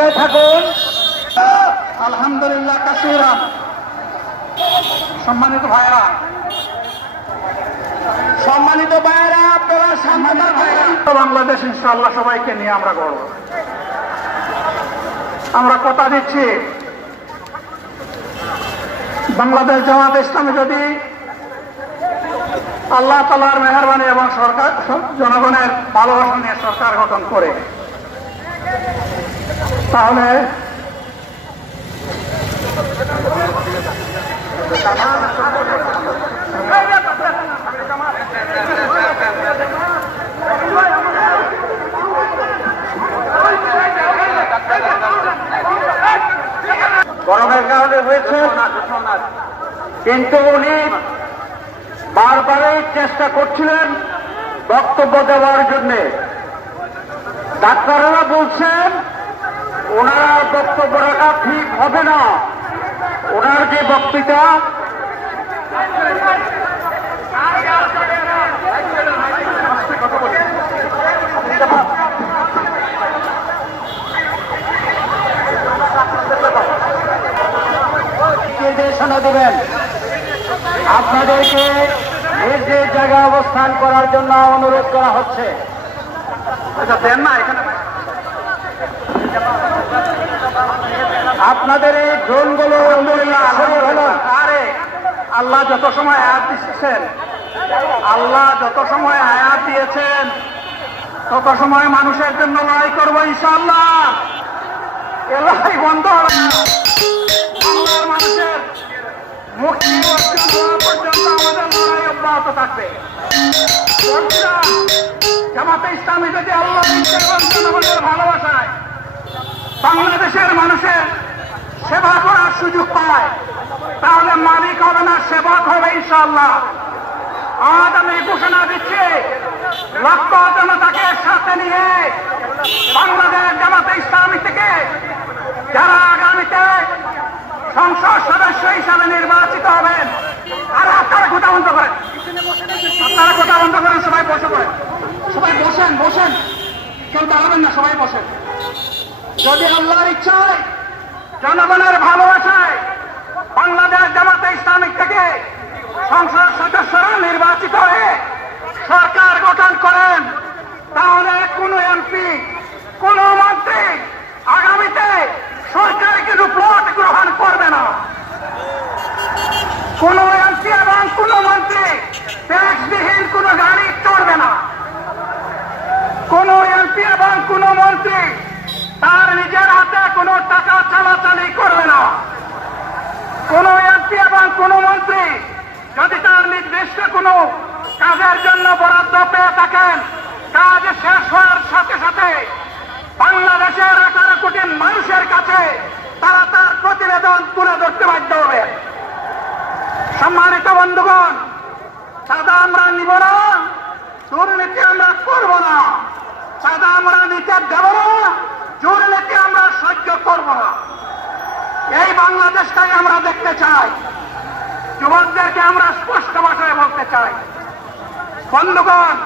জায়গায় থাকুন। আলহামদুলিল্লাহ কাসীরা। সম্মানিত ভাইরা, আপনারা সামনে বাংলাদেশ ইনশাআল্লাহ সবাইকে নিয়ে আমরা গর্ব। আমরা কথা দিচ্ছি, বাংলাদেশ জামাত ইসলামী যদি আল্লাহ তাআলার মেহেরবানি এবং সরকার জনগণের ভালোবাসা নিয়ে সরকার গঠন করে, তাহলে গরমের কারণে হয়েছে, কিন্তু উনি বারবারই চেষ্টা করছিলেন বক্তব্য দেওয়ার জন্য। ডাক্তাররা বলছেন ওনারা বক্তব্য রাখা ঠিক হবে না। ওনার যে বক্তৃতা নির্দেশনা দেবেন, আপনাদেরকে নিজ নিজ জায়গায় অবস্থান করার জন্য অনুরোধ করা হচ্ছে। দেন না এখানে আপনাদের এই ড্রোনগুলো আরে আল্লাহ যত সময় আয়াত দিচ্ছেন, আল্লাহ যত সময় আয়াত দিয়েছেন তত সময় মানুষের জন্য লড়াই করবো ইনশাআল্লাহ। এ লড়াই বন্ধ হবে না। বাংলার মানুষের মুক্তি অর্জন হওয়া পর্যন্ত আমাদের লড়াই অব্যাহত থাকবে। জামাতে ইসলামী যদি আল্লাহ এবং জনগণের ভালোবাসায় বাংলাদেশের মানুষের সেবা করার সুযোগ পায়, তাহলে মালিক হবে না, সেবক হবে ইনশাআল্লাহ। আজ আমি ঘোষণা দিচ্ছি, লক্ষ জনতাকে সাথে নিয়ে বাংলাদেশ জামাতে ইসলামী থেকে যারা আগামীতে সংসদ সদস্য হিসাবে নির্বাচিত হবেন, আর আপনারা কথা বন্ধ করেন, আপনারা কথা বন্ধ করেন, সবাই বসে পড়েন, সবাই বসেন, বসেন, কেউ দাঁড়াবেন না, সবাই বসেন। যদি আল্লাহর ইচ্ছায় জনগণের ভালোবাসায় বাংলাদেশ জামাতে ইসলামিক থেকে সংসদ সদস্যরা নির্বাচিত হয়ে সরকার গঠন করেন, তাহলে কোন এমপি, কোন মন্ত্রী আগামীতে সরকারি কিন্তু প্লট গ্রহণ করবে না। কোন এমপি এবং কোন মন্ত্রী ট্যাক্সবিহীন কোন গাড়ি চড়বে না। কোন এমপি এবং কোন মন্ত্রী তার নিজের হাতে কোনো টাকা চালাচালি করবে না। কোন এমপি এবং কোন মন্ত্রী যদি তার নির্দিষ্ট কোনো কাজের জন্য বরাদ্দ পেয়ে থাকেন, কাজ শেষ হওয়ার সাথে সাথে বাংলাদেশের 18 কোটি মানুষের কাছে তারা তার প্রতিবেদন তুলে ধরতে বাধ্য হবে। সম্মানিত বন্ধুগণ, চাঁদা আমরা নিব না, দুর্নীতি আমরা করব না, চাঁদা আমরা নিতে দেব না, দুর্নীতি আমরা সহ্য করব না। এই বাংলাদেশটাই আমরা দেখতে চাই। যুবকদেরকে আমরা স্পষ্ট ভাষায় বলতে চাই, বন্ধুগণ,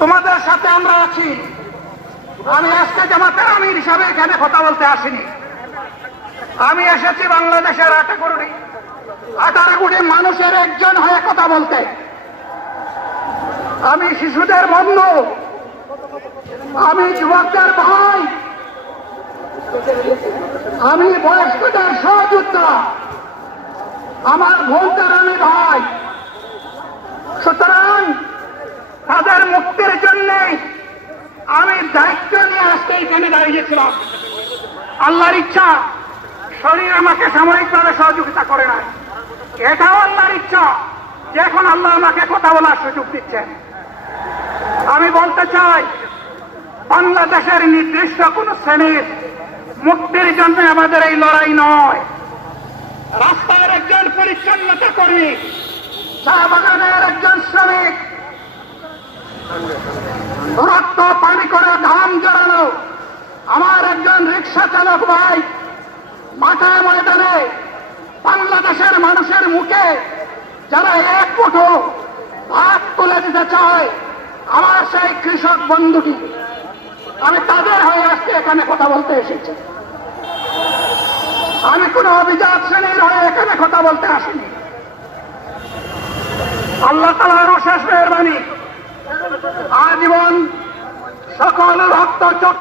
তোমাদের সাথে আমরা আছি। আমি আজকে জামাতের আমির হিসাবে এখানে কথা বলতে আসিনি। আমি এসেছি বাংলাদেশের 18 কোটি মানুষের একজন হয়ে কথা বলতে। আমি শিশুদের বন্ধু, আমি যুবকদের ভাই, আমি বয়স্কদের সহযোদ্ধা, আমার বোনদের আমি ভাই। সুতরাং তাদের মুক্তির জন্য আমি দায়িত্ব নিয়ে আসতে এখানে দাঁড়িয়েছিলাম। আল্লাহর ইচ্ছা শরীর আমাকে সাময়িকভাবে সহযোগিতা করে নাই, এটাও আল্লাহর ইচ্ছা যে এখন আল্লাহ আমাকে কথা বলার সুযোগ দিচ্ছেন। আমি বলতে চাই, বাংলাদেশের নির্দিষ্ট কোন শ্রেণীর মুক্তির জন্য আমাদের এই লড়াই নয়। রাস্তার একজন পরিচ্ছন্নতা কর্মী, চা বাগানের একজন শ্রমিক, রক্ত পানি করে ঘাম জড়ানো আমার একজন রিক্সা চালক ভাই মাঠে ময়দানে বাংলাদেশের মানুষের মুখে যারা এক মুঠো ভাত তুলে দিতে চায়, আমার সেই কৃষক বন্ধুটি, আমি তাদের হয়ে আজকে এখানে কথা বলতে এসেছি। আমি কোন অভিজাত শ্রেণীর হয়ে এখানে কথা বলতে আসিনি। আল্লাহ তাআলার অশেষ মেহেরবানি, আজীবন সকল ভক্ত